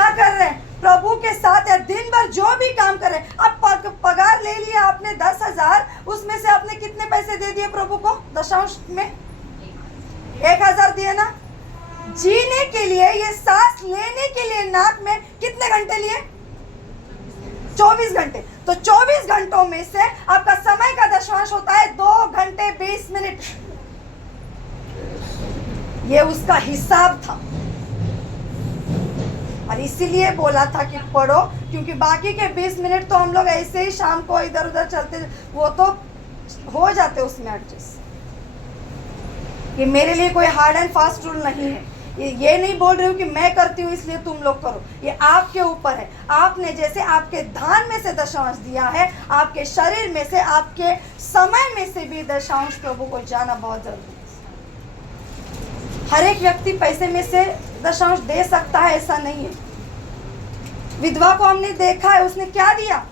क्या कर रहे हैं? प्रभु के साथ या दिन भर जो भी काम कर रहे हैं, आप पगार ले लिया आपने 10,000, उसमें से आपने कितने पैसे दे दिए प्रभु को? दशांश में 1,000 दिए ना। जीने के लिए, ये सांस लेने के लिए नाक में कितने घंटे लिए? 24 घंटे। तो 24 घंटों में से आपका समय का दशांश होता है 2 घंटे 20 मिनट। ये उसका हिसाब था, और इसीलिए बोला था कि पढ़ो, क्योंकि बाकी के 20 मिनट तो हम लोग ऐसे ही शाम को इधर उधर चलते, वो तो हो जाते उसमें एडजस्ट। कि मेरे लिए कोई हार्ड एंड फास्ट रूल नहीं है। ये नहीं बोल रही हूँ कि मैं करती हूँ इसलिए तुम लोग करो, ये आपके ऊपर है। आपने जैसे आपके धान में से दशांश दिया है, आपके शरीर में से, आपके समय में से भी दशांश प्रभु को जाना बहुत जरूरी है। हर एक व्यक्ति पैसे में से दशांश दे सकता है, ऐसा नहीं है। विधवा को हमने देखा है, उसने क्या दिया?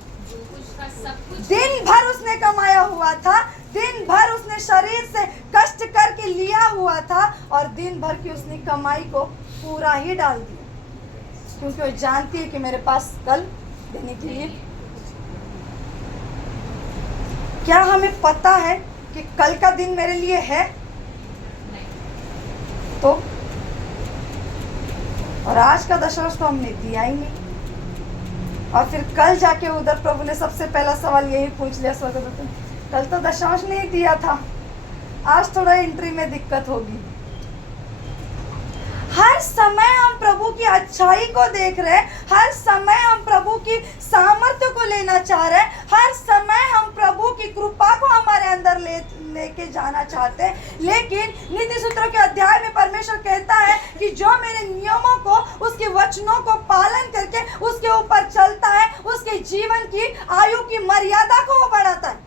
दिन भर उसने कमाया हुआ था, दिन भर उसने शरीर से कष्ट करके लिया हुआ था, और दिन भर की उसने कमाई को पूरा ही डाल दिया, क्योंकि वो जानती है कि मेरे पास कल देने के लिए। क्या हमें पता है कि कल का दिन मेरे लिए है? तो और आज का दशांश तो हमने दिया ही नहीं, और फिर कल जाके उधर प्रभु ने सबसे पहला सवाल यही पूछ लिया, स्वर्गदूत ने, कल तो दशांश नहीं दिया था, आज थोड़ा एंट्री में दिक्कत होगी। हर समय हम प्रभु की अच्छाई को देख रहे हैं, हर समय हम प्रभु की सामर्थ्य को लेना चाह रहे हैं, हर समय हम प्रभु की कृपा को हमारे अंदर लेके जाना चाहते हैं। लेकिन नीति सूत्रों के अध्याय में परमेश्वर कहता है कि जो मेरे नियमों को, उसके वचनों को पालन करके उसके ऊपर चलता है, उसके जीवन की आयु की मर्यादा को वो बढ़ाता है।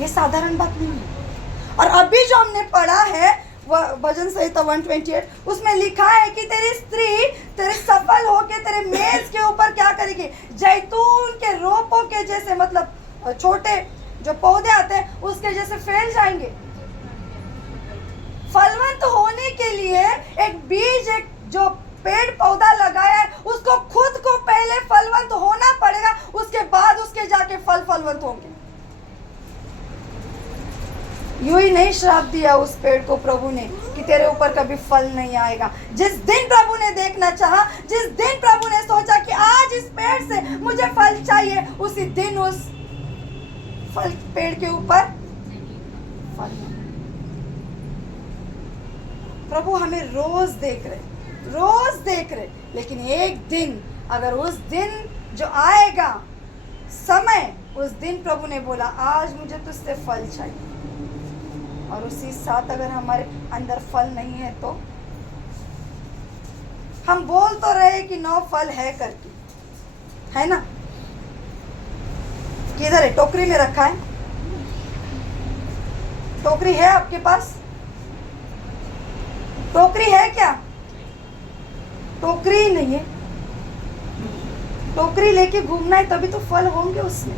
ये साधारण बात नहीं है। और अभी जो हमने पढ़ा है भजन संहिता 128, उसमें लिखा है कि तेरी स्त्री तेरे सफल होके तेरे मेज के ऊपर क्या करेगी? जैतून के रोपों के जैसे, मतलब छोटे जो पौधे आते हैं उसके जैसे फैल जाएंगे। फलवंत होने के लिए एक बीज, एक जो पेड़ पौधा लगाया है, उसको खुद को पहले फलवंत होना पड़ेगा, उसके बाद उसके जाके फलवंत होंगे। यूं ही नहीं श्राप दिया उस पेड़ को प्रभु ने कि तेरे ऊपर कभी फल नहीं आएगा। जिस दिन प्रभु ने देखना चाहा, जिस दिन प्रभु ने सोचा कि आज इस पेड़ से मुझे फल चाहिए, उसी दिन उस फल पेड़ के ऊपर फल। प्रभु हमें रोज देख रहे, लेकिन एक दिन, अगर उस दिन जो आएगा समय, उस दिन प्रभु ने बोला आज मुझे तुझसे फल चाहिए, और उसी साथ अगर हमारे अंदर फल नहीं है तो हम बोल तो रहे कि 9 फल है करके, है ना? किधर है? टोकरी में रखा है। टोकरी है आपके पास? टोकरी है क्या? टोकरी ही नहीं है। टोकरी लेके घूमना है तभी तो फल होंगे उसमें।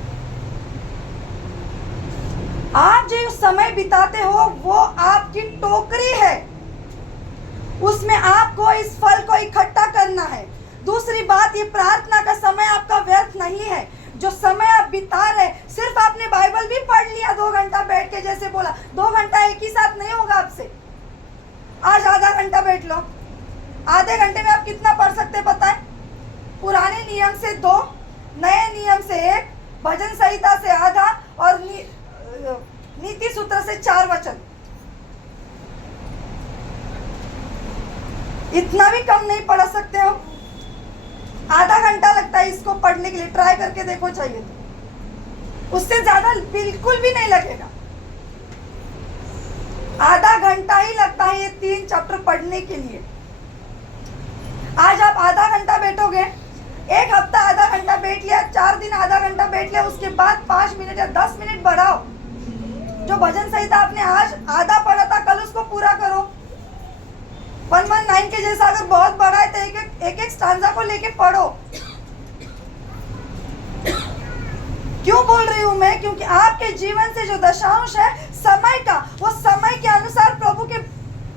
आप जो समय बिताते हो वो आपकी टोकरी है, उसमें आपको इस फल को इकट्ठा करना है। दूसरी बात, ये प्रार्थना का समय आपका व्यर्थ नहीं है। जो समय आप बिता रहे, सिर्फ आपने बाइबल भी पढ़ लिया 2 घंटा बैठ के, जैसे बोला 2 घंटा एक ही साथ नहीं होगा आपसे। आज आधा घंटा बैठ लो। आधे घंटे में आप कितना पढ़ सकते पता है? पुराने नियम से 2, नए नियम से 1, भजन संहिता से आधा, और नीति सूत्र से 4 वचन। इतना भी कम नहीं पढ़ सकते हो? आधा घंटा लगता है इसको पढ़ने के लिए, ट्राई करके देखो चाहिए तो। उससे ज्यादा बिल्कुल भी नहीं लगेगा। आधा घंटा ही लगता है ये 3 चैप्टर पढ़ने के लिए। आज आप आधा घंटा बैठोगे, एक हफ्ता आधा घंटा बैठ लिया, 4 दिन आधा घंटा बैठ लिया, उसके बाद 5 मिनट या 10 मिनट बढ़ाओ। जो भजन संहिता आपने आज आधा पढ़ा था, कल उसको पूरा करो। 119 के जैसा अगर बहुत बड़ा है तो एक स्टांजा को लेके पढ़ो। क्यों बोल रही हूं मैं? क्योंकि आपके जीवन से जो दशांश है समय का, वो समय के अनुसार प्रभु के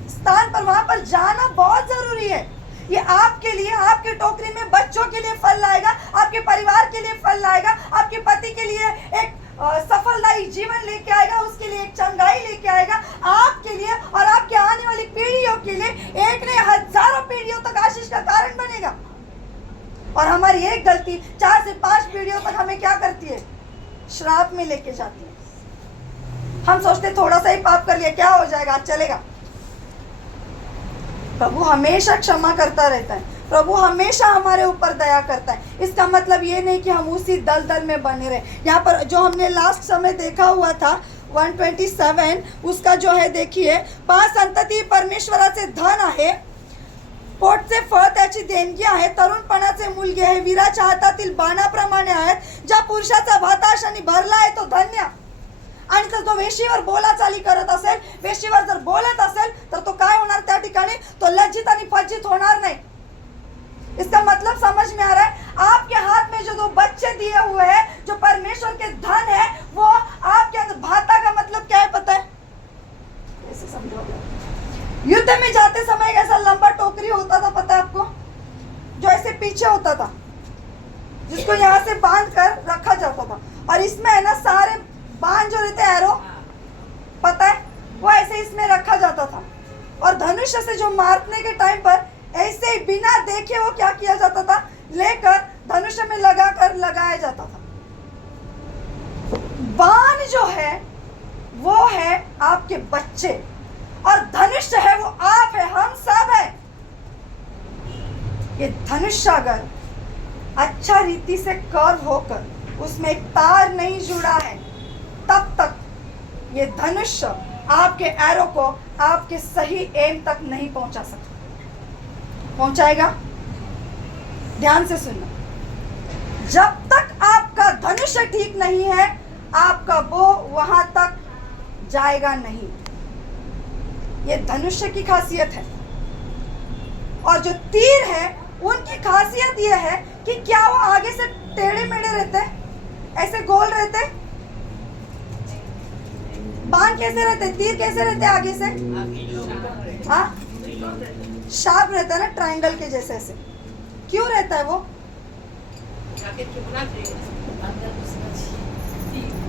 स्थान पर, वहां पर जाना बहुत जरूरी है। ये आपके लिए, आपकी टोकरी में बच्चों के लिए फल लाएगा, आपके परिवार के लिए फल लाएगा, आपके पति के लिए एक सफलदायी जीवन लेके आएगा, उसके लिए एक चंगाई लेके आएगा, आपके लिए और आपके आने वाली पीढ़ियों के लिए एक नहीं हजारों पीढ़ियों तक आशीष का कारण बनेगा। और हमारी एक गलती 4 से 5 पीढ़ियों तक हमें क्या करती है? श्राप में लेके जाती है। हम सोचते थोड़ा सा ही पाप कर लिया, क्या हो जाएगा, चलेगा। प्रभु हमेशा क्षमा करता रहता है, प्रभु हमेशा हमारे ऊपर दया करता है। इसका मतलब ये नहीं कि हम उसी दलदल में बने रहे। यहाँ पर जो हमने लास्ट समय देखा हुआ था 127, उसका जो है देखिए, 5 संतती परमेश्वराचे धन आहे, पोटचे फळ त्याची देणगी आहे, तरुणपणाचे मुलगे आहे, वीराच्या हातातील बाणाप्रमाणे आहेत, ज्या पुरुषाचा भाताशाने भरला आहे तो धन्य। आणि जर तो वेशीवर बोलाचाली करत असेल, वेशीवर जर बोलत असेल, तर तो काय होणार? त्या ठिकाणी तो लज्जित आणि फज्जित होणार नाही। इसका मतलब समझ में आ रहा है? आपके हाथ में जो 2 बच्चे दिए हुए हैं, जो परमेश्वर के धन है, वो आपके अंदर, भाता का मतलब क्या है पता है? कैसे समझोगे? युद्ध में जाते समय एक ऐसा लंबा टोकरी होता था, पता है आपको, जो ऐसे पीछे होता था, जिसको यहाँ से बांध कर रखा जाता था, और इसमें है ना सारे बाण जो रहते हैं, एरो, पता है, वो ऐसे इसमें रखा जाता था। और धनुष से जो मारने के टाइम पर ऐसे ही बिना देखे वो क्या किया जाता था? लेकर धनुष में लगाया जाता था। बाण जो है वो है आपके बच्चे, और धनुष है वो आप है, हम सब है। ये धनुष अगर अच्छा रीति से कर्व होकर उसमें एक तार नहीं जुड़ा है, तब तक ये धनुष आपके एरो को आपके सही एम तक नहीं पहुंचा सकता। पहुंचाएगा? ध्यान से सुनना। जब तक आपका धनुष ठीक नहीं है, आपका बो वहां तक जाएगा नहीं। ये धनुष की खासियत है। और जो तीर है, उनकी खासियत यह है कि क्या वो आगे से टेढ़े मेढ़े रहते हैं, ऐसे गोल रहते हैं? बाण कैसे रहते, तीर कैसे रहते आगे से? हाँ, शार्प रहता है ना, ट्रायंगल के जैसे ऐसे। क्यों रहता है वो?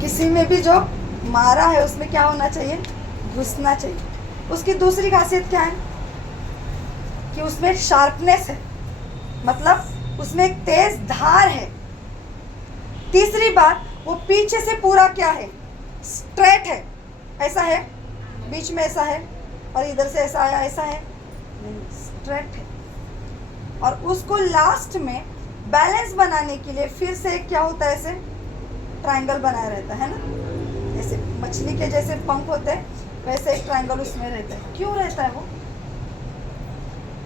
किसी में भी जो मारा है उसमें क्या होना चाहिए? घुसना चाहिए। उसकी दूसरी खासियत क्या है? कि उसमें शार्पनेस है, मतलब उसमें एक तेज धार है। तीसरी बात, वो पीछे से पूरा क्या है? स्ट्रेट है। ऐसा है, बीच में ऐसा है, और इधर से ऐसा आया, ऐसा है नहीं, स्ट्रेट है। और उसको लास्ट में बैलेंस बनाने के लिए फिर से क्या होता है? ऐसे ट्रायंगल बनाया रहता है ना, ऐसे मछली के जैसे पंख होते हैं, वैसे एक ट्रायंगल उसमें रहता है। क्यों रहता है वो?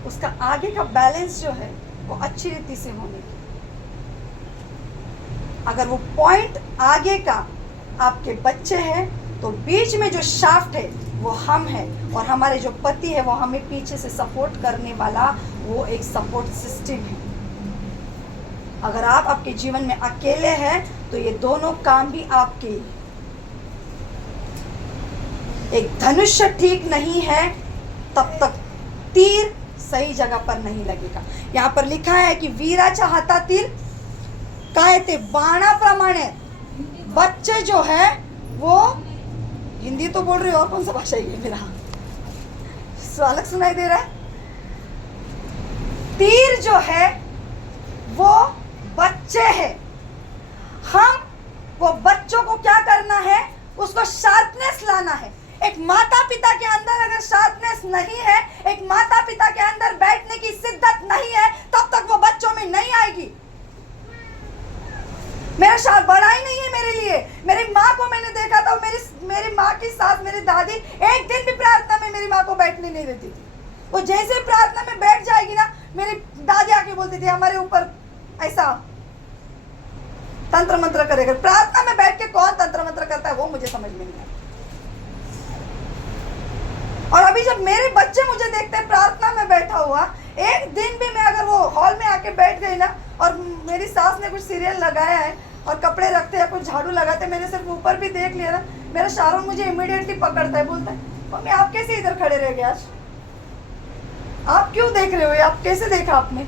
उसका आगे का बैलेंस जो है वो अच्छी रीति से होने की। अगर वो पॉइंट आगे का आपके बच्चे हैं, तो बीच में जो शाफ्ट है वो हम हैं, और हमारे जो पति है वो हमें पीछे से सपोर्ट करने वाला वो एक सपोर्ट सिस्टम है। अगर आप आपके जीवन में अकेले हैं, तो ये दोनों काम भी आपके। एक धनुष ठीक नहीं है, तब तक तीर सही जगह पर नहीं लगेगा। यहाँ पर लिखा है कि वीराच्या हातातील काय ते बाणाप्रमाणे। बच्चे जो है वो, हिंदी तो बोल रही हो, और कौन सा भाषा है मेरा अलग सुनाई दे रहा है? तीर जो है वो बच्चे है। हम वो बच्चों को क्या करना है? उसको शार्पनेस लाना है। एक माता पिता के अंदर अगर शार्पनेस नहीं है, एक माता पिता के अंदर बैठने की शिद्दत नहीं है, तब तक वो बच्चों में नहीं आएगी। मेरा शायद बड़ा ही नहीं है मेरे लिए। मेरी माँ को मैंने देखा था, मेरी माँ की सास, मेरी दादी एक दिन भी प्रार्थना में मेरी माँ को बैठने नहीं देती थी। वो जैसे प्रार्थना में बैठ जाएगी ना, मेरी दादी आके बोलती थी हमारे ऊपर ऐसा तंत्र मंत्र करेगा। प्रार्थना में बैठ के कौन तंत्र मंत्र करता है वो मुझे समझ में नहीं आता। और अभी जब मेरे बच्चे मुझे देखते हैं प्रार्थना में बैठा हुआ, एक दिन भी मैं अगर वो हॉल में आके बैठ गई ना, और मेरी सास ने कुछ सीरियल लगाया है और कपड़े रखते हैं, कुछ झाड़ू लगाते, मैंने सिर्फ ऊपर भी देख लिया ना, मेरा शारोन मुझे इमीडिएटली पकड़ता है, बोलता है मम्मी आप कैसे इधर खड़े रह गए आज? आप क्यों देख रहे हो? आप कैसे देखा आपने?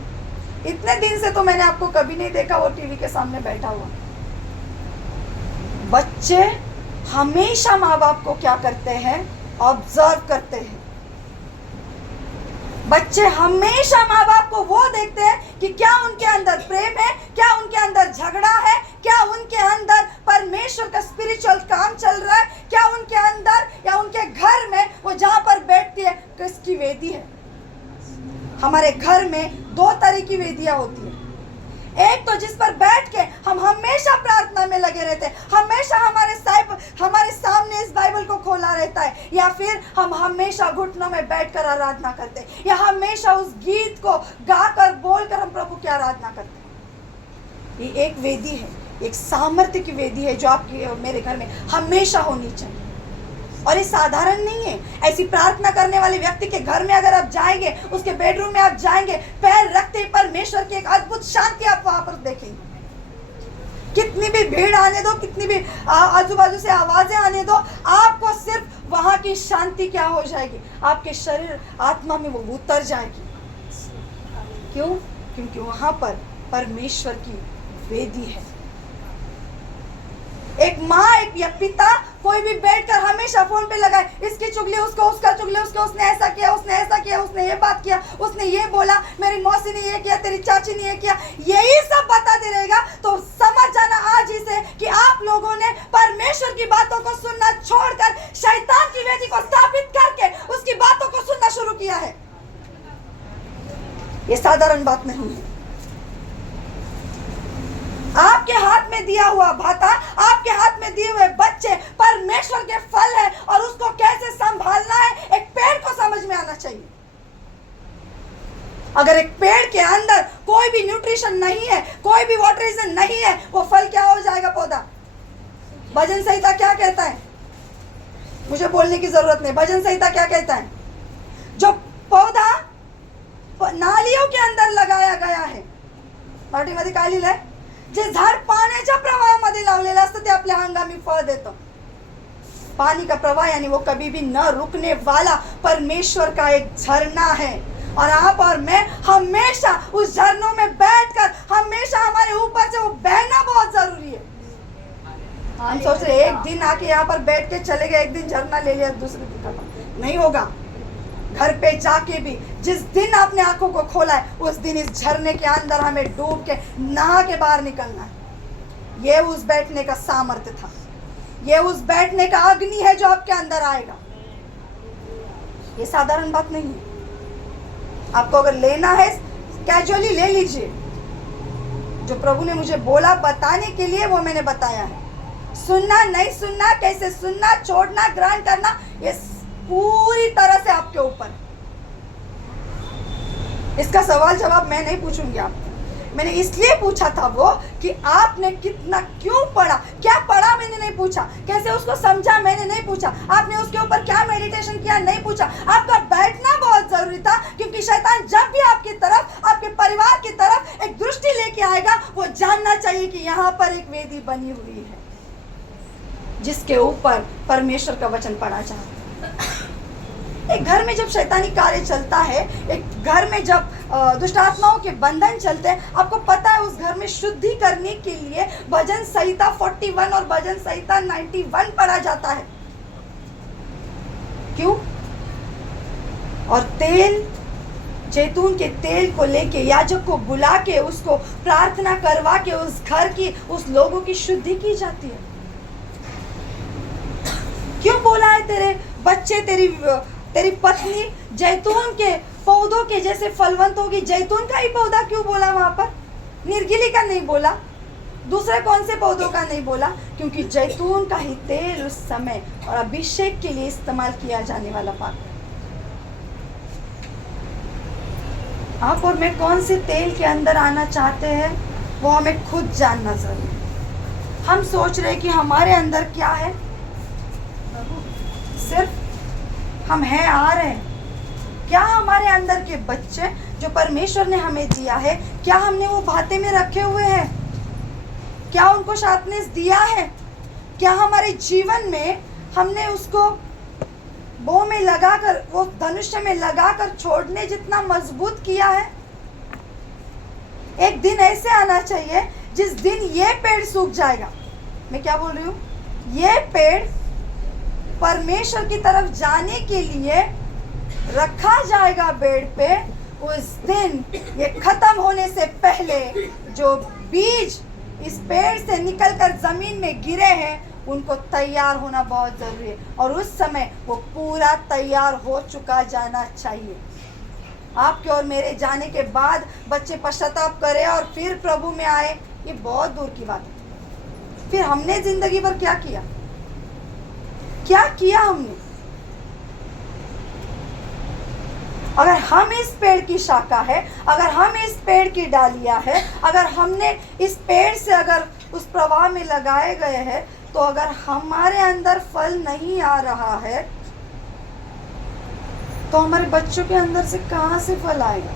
इतने दिन से तो मैंने आपको कभी नहीं देखा वो टीवी के सामने बैठा हुआ। बच्चे हमेशा माँ बाप को क्या करते हैं? ऑब्जर्व करते हैं। बच्चे हमेशा माँ बाप को वो देखते हैं कि क्या उनके अंदर प्रेम है, क्या उनके अंदर झगड़ा है, क्या उनके अंदर परमेश्वर का स्पिरिचुअल काम चल रहा है, क्या उनके अंदर या उनके घर में वो जहां पर बैठती है किसकी वेदी है। हमारे घर में दो तरह की वेदियां होती है। एक तो जिस पर बैठ के हम हमेशा प्रार्थना में लगे रहते हैं, हमेशा हमारे सामने इस बाइबल को खोला रहता है, या फिर हम हमेशा घुटनों में बैठकर आराधना करते हैं, या हमेशा उस गीत को गाकर बोलकर हम प्रभु की आराधना करते हैं। ये एक वेदी है, एक सामर्थ्य की वेदी है जो आपकी और मेरे घर में हमेशा होनी चाहिए। और ये साधारण नहीं है। ऐसी प्रार्थना करने वाले व्यक्ति के घर में अगर आप जाएंगे, उसके बेडरूम में आप जाएंगे, पैर रखते ही परमेश्वर की एक अद्भुत शांति आप वहां पर देखेंगे। कितनी भी भीड़ आने दो, कितनी भी आजू बाजू से आवाजें आने दो, आपको सिर्फ वहां की शांति क्या हो जाएगी, आपके शरीर आत्मा में वो उतर जाएगी। क्यों? क्योंकि वहां पर परमेश्वर की वेदी है। एक माँ एक या पिता कोई भी बैठकर हमेशा फोन पे लगाए, इसकी चुगली उसको, उसका चुगली उसको, उसने ऐसा किया, उसने ऐसा किया, उसने ये बात किया, उसने ये बोला, मेरी मौसी ने ये किया, तेरी चाची ने ये किया, यही सब बताते रहेगा, तो समझ जाना आज ही से कि आप लोगों ने परमेश्वर की बातों को सुनना छोड़कर शैतान की वेदी को स्थापित करके उसकी बातों को सुनना शुरू किया है। ये साधारण बात नहीं है। आपके हाथ में दिया हुआ भाता, आपके हाथ में दिए हुए बच्चे परमेश्वर के फल है, और उसको कैसे संभालना है एक पेड़ को समझ में आना चाहिए। अगर एक पेड़ के अंदर कोई भी न्यूट्रिशन नहीं है, कोई भी वाटराइजेशन नहीं है, वो फल क्या हो जाएगा? पौधा। भजन संहिता क्या कहता है? मुझे बोलने की जरूरत नहीं। भजन संहिता क्या कहता है? जो पौधा नालियों के अंदर लगाया गया है, मराठीमध्ये काय लिहिलंय? जे झाड पाण्याच्या प्रवाहामध्ये लावलेलं असतं ते आपल्या हंगामी फळ देतं। पानी का प्रवाह यानी वो कभी भी न रुकने वाला परमेश्वर का एक झरना है, और आप और मैं हमेशा उस झरनों में बैठकर हमेशा हमारे ऊपर से वो बहना बहुत जरूरी है। हम सोच रहे एक दिन आके यहाँ पर बैठ के चले गए, एक दिन झरना ले लिया, दूसरे दिन खत्म, नहीं होगा। घर पे जाके भी जिस दिन आपने आंखों को खोला है, उस दिन इस झरने के अंदर हमें डूब के नहा के बाहर निकलना है। ये उस बैठने का सामर्थ्य था, ये उस बैठने का अग्नि है जो आपके अंदर आएगा। ये साधारण बात नहीं है। आपको अगर लेना है कैजुअली ले लीजिए। जो प्रभु ने मुझे बोला बताने के लिए वो मैंने बताया है। सुनना नहीं सुनना, कैसे सुनना, छोड़ना, ग्रहण करना, ये पूरी तरह से आपके ऊपर। इसका सवाल जवाब मैं नहीं पूछूंगी आपको। मैंने इसलिए पूछा था वो कि आपने कितना क्यों पढ़ा, क्या पढ़ा मैंने नहीं पूछा, कैसे उसको समझा मैंने नहीं पूछा, आपने उसके ऊपर क्या मेडिटेशन किया नहीं पूछा। आपका बैठना बहुत जरूरी था, क्योंकि शैतान जब भी आपकी तरफ, आपके परिवार की तरफ एक दृष्टि लेके आएगा, वो जानना चाहिए कि यहाँ पर एक वेदी बनी हुई है जिसके ऊपर परमेश्वर का वचन पढ़ा जाए। एक घर में जब शैतानी कार्य चलता है, एक घर में जब दुष्ट आत्माओं के बंधन चलते हैं, आपको पता है उस घर में शुद्धि करने के लिए भजन संहिता 41 और भजन संहिता 91 पढ़ा जाता है। क्यों? और तेल, जैतून के तेल को लेके याजक को बुला के उसको प्रार्थना करवा के उस घर की, उस लोगों की शुद्धि की जाती है। क्यों बोला है तेरे बच्चे, तेरी पत्नी जैतून के पौधों के जैसे फलवंत होगी? जैतून का ही पौधा क्यों बोला वहां पर? निर्गिली का नहीं बोला, दूसरे कौन से पौधों का नहीं बोला? क्योंकि जैतून का ही तेल उस समय और अभिषेक के लिए इस्तेमाल किया जाने वाला पाक। आप और मैं कौन से तेल के अंदर आना चाहते हैं वो हमें खुद जानना जरूरी है। हम सोच रहे कि हमारे अंदर क्या है, सिर्फ हम हैं, आ रहे हैं। क्या हमारे अंदर के बच्चे जो परमेश्वर ने हमें दिया है, क्या हमने वो भाते में रखे हुए हैं? क्या उनको शार्पनेस दिया है? क्या हमारे जीवन में हमने उसको बो में लगाकर, वो धनुष्य में लगाकर छोड़ने जितना मजबूत किया है। एक दिन ऐसे आना चाहिए जिस दिन ये पेड़ सूख जाएगा। मैं क्या बोल रही हूँ? ये पेड़ परमेश्वर की तरफ जाने के लिए रखा जाएगा बेड़ पे। उस दिन ये खत्म होने से पहले जो बीज इस पेड़ से निकलकर जमीन में गिरे हैं उनको तैयार होना बहुत जरूरी है, और उस समय वो पूरा तैयार हो चुका जाना चाहिए। आपके और मेरे जाने के बाद बच्चे पश्चाताप करें और फिर प्रभु में आए, ये बहुत दूर की बात है। फिर हमने जिंदगी भर क्या किया? क्या किया हमने? अगर हम इस पेड़ की शाखा है, अगर हम इस पेड़ की डालियां है, अगर हमने इस पेड़ से अगर उस प्रवाह में लगाए गए हैं, तो अगर हमारे अंदर फल नहीं आ रहा है तो हमारे बच्चों के अंदर से कहाँ से फल आएगा?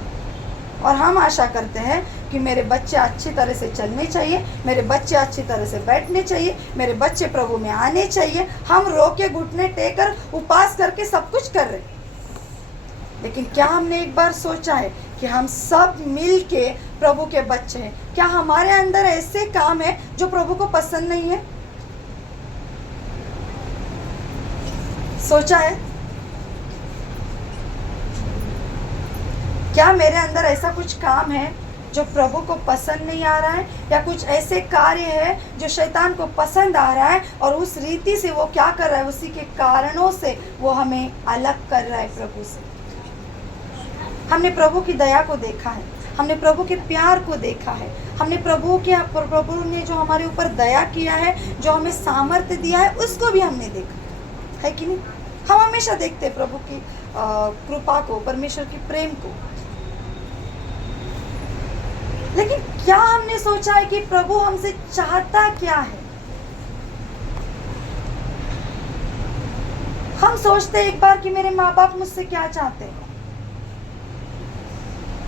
और हम आशा करते हैं कि मेरे बच्चे अच्छी तरह से चलने चाहिए, मेरे बच्चे अच्छी तरह से बैठने चाहिए, मेरे बच्चे प्रभु में आने चाहिए। हम रो के घुटने टेकर उपवास करके सब कुछ कर रहे हैं, लेकिन क्या हमने एक बार सोचा है कि हम सब मिल के प्रभु के बच्चे हैं? क्या हमारे अंदर ऐसे काम है जो प्रभु को पसंद नहीं है? सोचा है? क्या मेरे अंदर ऐसा कुछ काम है जो प्रभु को पसंद नहीं आ रहा है, या कुछ ऐसे कार्य है जो शैतान को पसंद आ रहा है और उस रीति से वो क्या कर रहा है, उसी के कारणों से वो हमें अलग कर रहा है प्रभु से। हमने प्रभु की दया को देखा है, हमने प्रभु के प्यार को देखा है, हमने प्रभु ने जो हमारे ऊपर दया किया है, जो हमें सामर्थ्य दिया है, उसको भी हमने देखा है कि नहीं? हम हमेशा देखते हैं प्रभु की कृपा को, परमेश्वर की प्रेम को, लेकिन क्या हमने सोचा है कि प्रभु हमसे चाहता क्या है? हम सोचते एक बार कि मेरे माँ बाप मुझसे क्या चाहते हैं।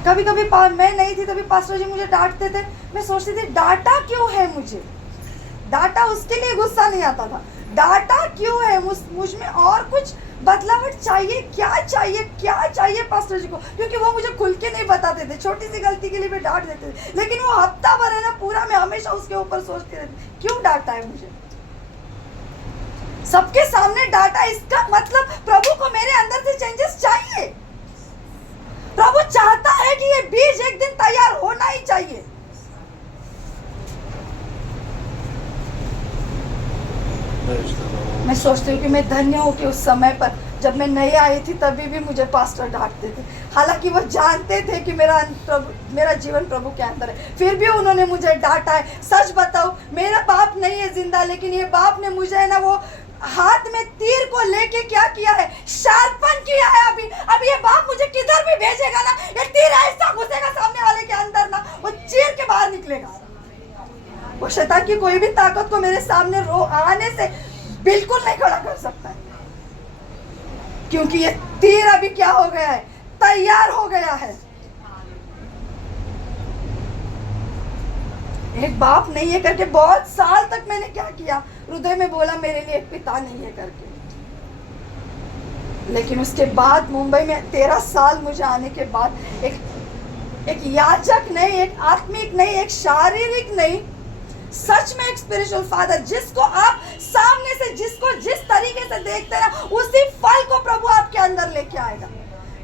कभी कभी मैं नहीं थी तभी पास्टर जी मुझे डांटते थे, मैं सोचती थी डांटा क्यों है मुझे? डांटा उसके लिए गुस्सा नहीं आता था, डांटा क्यों है? मुझ में और कुछ बदलावट चाहिए, क्या चाहिए पास्टर जी को? क्योंकि वो मुझे खुल के नहीं बताते थे, छोटी सी गलती के लिए भी डांट देते थे, लेकिन वो हफ्ता भर है ना पूरा मैं हमेशा उसके ऊपर सोचती रहती, क्यों डांटा है मुझे? सबके सामने डांटा, इसका मतलब प्रभु को मेरे अंदर से चेंजेस चाहिए। प्रभु चाहता है कि ये बीज एक दिन तैयार होना ही चाहिए। मैं सोचती हूँ कि मैं धन्य हूँ कि उस समय पर जब मैं नई आई थी तभी भी मुझे पास्टर डांटते थे, हालांकि वो जानते थे कि मेरा जीवन प्रभु के अंदर है, फिर भी उन्होंने मुझे डांटा है। सच बताऊं, मेरा बाप नहीं है जिंदा, लेकिन ये बाप ने मुझे है ना वो हाथ में तीर को लेके क्या किया है, शार्पन किया है। अभी ये बाप मुझे किधर भी भेजेगा ना, ये तीर ऐसा घुसेगा सामने वाले के अंदर ना, वो चीर के बाहर निकलेगा। वो शैतान की कोई भी ताकत को मेरे सामने आने से बिल्कुल नहीं खड़ा कर सकता है, क्योंकि ये तीर अभी क्या हो गया है, तैयार हो गया है। एक बाप नहीं है करके बहुत साल तक मैंने क्या किया, हृदय में बोला मेरे लिए एक पिता नहीं है करके, लेकिन उसके बाद मुंबई में 13 साल मुझे आने के बाद एक याजक नहीं, एक आत्मिक नहीं, एक शारीरिक नहीं, सच में एक स्पिरिचुअल फादर, जिसको आप सामने से जिसको जिस तरीके से देखते हैं उसी फल को प्रभु आपके अंदर लेके आएगा।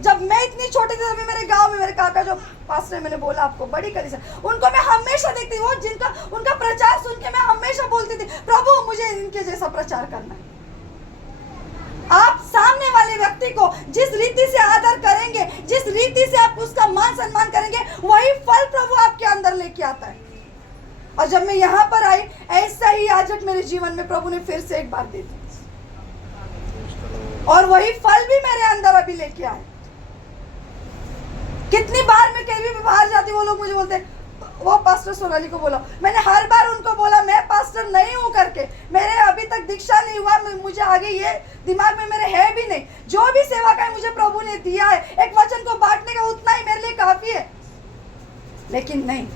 जब मैं इतनी छोटी थी तभी मेरे गांव में मेरे काका जो पास्टर मैंने बोला आपको बड़ी कलीसिया, उनको मैं हमेशा देखती थी, वो उनका प्रचार सुन के मैं हमेशा बोलती थी प्रभु मुझे इनके जैसा प्रचार करना है। आप सामने वाले व्यक्ति को जिस रीति से आदर करेंगे, जिस रीति से आप उसका मान सम्मान करेंगे, वही फल प्रभु आपके अंदर लेके आता है। और जब मैं यहाँ पर आई, ऐसा ही याजक मेरे जीवन में प्रभु ने फिर से एक बार दे दी, और वही फल भी मेरे अंदर अभी लेके आए। कितनी बार मैं कहीं भी बाहर जाती, वो लोग मुझे बोलते, वो पास्टर सोनाली को बोला, मैंने हर बार उनको बोला मैं पास्टर नहीं हूँ करके, मेरे अभी तक दीक्षा नहीं हुआ, मुझे आगे ये दिमाग में मेरे है भी नहीं, जो भी सेवा का मुझे प्रभु ने दिया है, एक वचन को बांटने का उतना ही मेरे लिए काफी है। लेकिन नहीं,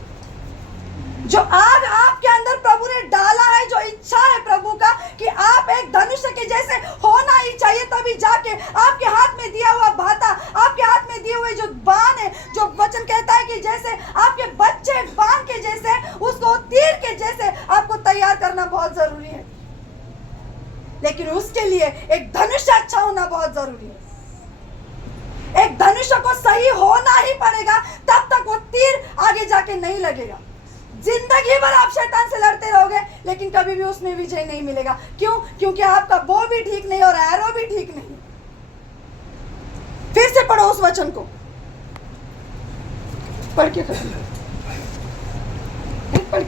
जो आग आपके अंदर प्रभु ने डाला है, जो इच्छा है प्रभु का कि आप एक धनुष के जैसे होना ही चाहिए, तभी जाके आपके हाथ में दिया हुआ भाता, आपके हाथ में दिए हुए जो बाण है, जो वचन कहता है कि जैसे आपके बच्चे बाण के जैसे, उसको तीर के जैसे आपको तैयार करना बहुत जरूरी है। लेकिन उसके लिए एक धनुष अच्छा होना बहुत जरूरी है। एक धनुष को सही होना ही पड़ेगा, तब तक वो तीर आगे जाके नहीं लगेगा। जिंदगी भर आप शैतान से लड़ते रहोगे, लेकिन कभी भी उसमें विजय नहीं मिलेगा। क्यों? क्योंकि आपका बो भी ठीक नहीं और एरो भी ठीक नहीं। फिर से पढ़ो उस वचन को, पढ़ के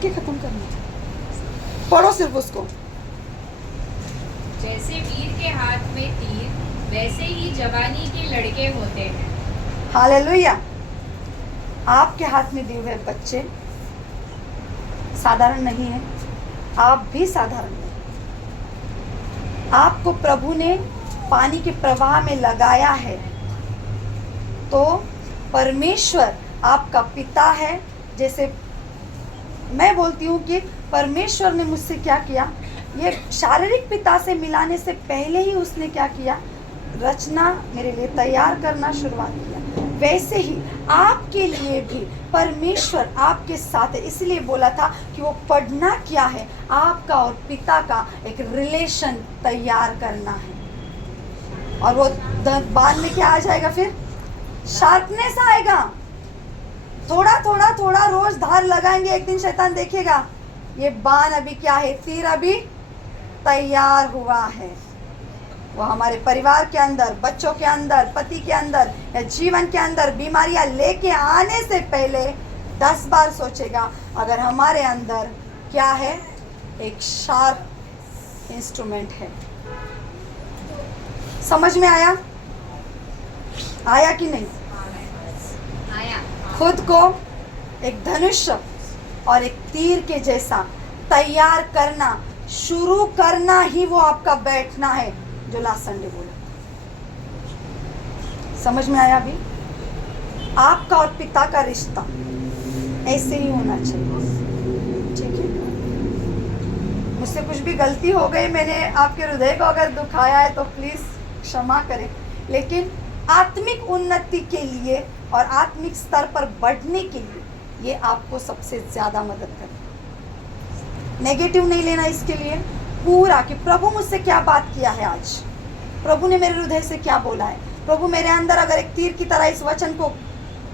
खत्म करना। पढ़ो सिर्फ उसको। जैसे वीर के हाथ में तीर, वैसे ही जवानी के लड़के होते हैं। हालेलुया। आपके हाथ में दिए हुए बच्चे साधारण नहीं है, आप भी साधारण नहीं। आपको प्रभु ने पानी के प्रवाह में लगाया है, तो परमेश्वर आपका पिता है। जैसे मैं बोलती हूँ कि परमेश्वर ने मुझसे क्या किया, ये शारीरिक पिता से मिलाने से पहले ही उसने क्या किया, रचना मेरे लिए तैयार करना शुरुआत किया। वैसे ही आपके लिए भी परमेश्वर आपके साथ है। इसलिए बोला था कि वो पढ़ना क्या है, आपका और पिता का एक रिलेशन तैयार करना है। और वो बाद में क्या आ जाएगा, फिर शार्पनेस आएगा। थोड़ा रोज धार लगाएंगे, एक दिन शैतान देखेगा ये बाण अभी क्या है, तीर अभी तैयार हुआ है। वो हमारे परिवार के अंदर, बच्चों के अंदर, पति के अंदर या जीवन के अंदर बीमारियां लेके आने से पहले 10 बार सोचेगा, अगर हमारे अंदर क्या है, एक शार्प इंस्ट्रूमेंट है। समझ में आया कि नहीं? आया। खुद को एक धनुष और एक तीर के जैसा तैयार करना शुरू करना ही वो आपका बैठना है, जो लास्ट संडे बोला। समझ में आया? अभी आपका और पिता का रिश्ता ऐसे ही होना चाहिए, ठीक है? मुझसे कुछ भी गलती हो गई, मैंने आपके हृदय को अगर दुखाया है तो प्लीज क्षमा करें। लेकिन आत्मिक उन्नति के लिए और आत्मिक स्तर पर बढ़ने के लिए ये आपको सबसे ज्यादा मदद करे। नेगेटिव नहीं लेना इसके लिए, पूरा कि प्रभु मुझसे क्या बात किया है आज, प्रभु ने मेरे हृदय से क्या बोला है, प्रभु मेरे अंदर अगर एक तीर की तरह इस वचन को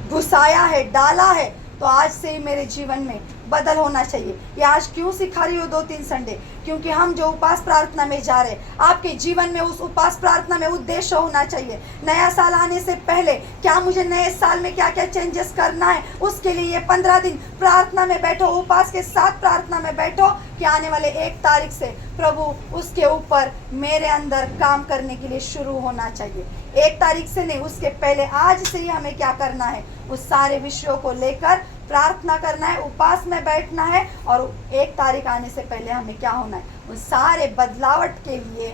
घुसाया है, डाला है, तो आज से ही मेरे जीवन में बदल होना चाहिए। ये आज क्यों सिखा रही हो 2-3 संडे? क्योंकि हम जो उपास प्रार्थना में जा रहे, आपके जीवन में उस उपास प्रार्थना में उद्देश्य होना चाहिए। नया साल आने से पहले क्या मुझे नए साल में क्या क्या चेंजेस करना है, उसके लिए ये 15 दिन प्रार्थना में बैठो, उपास के साथ प्रार्थना में बैठो कि आने वाले 1 तारीख से प्रभु उसके ऊपर मेरे अंदर काम करने के लिए शुरू होना चाहिए। 1 तारीख से नहीं, उसके पहले आज से ही हमें क्या करना है, उस सारे विषयों को लेकर प्रार्थना करना है, उपास में बैठना है, और 1 तारीख आने से पहले हमें क्या होना है, उस सारे बदलावट के लिए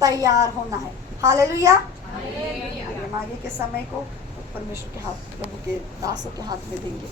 तैयार होना है। हालेलुया। हम आगे के समय को परमेश्वर के हाथ, प्रभु के दासों के हाथ में देंगे।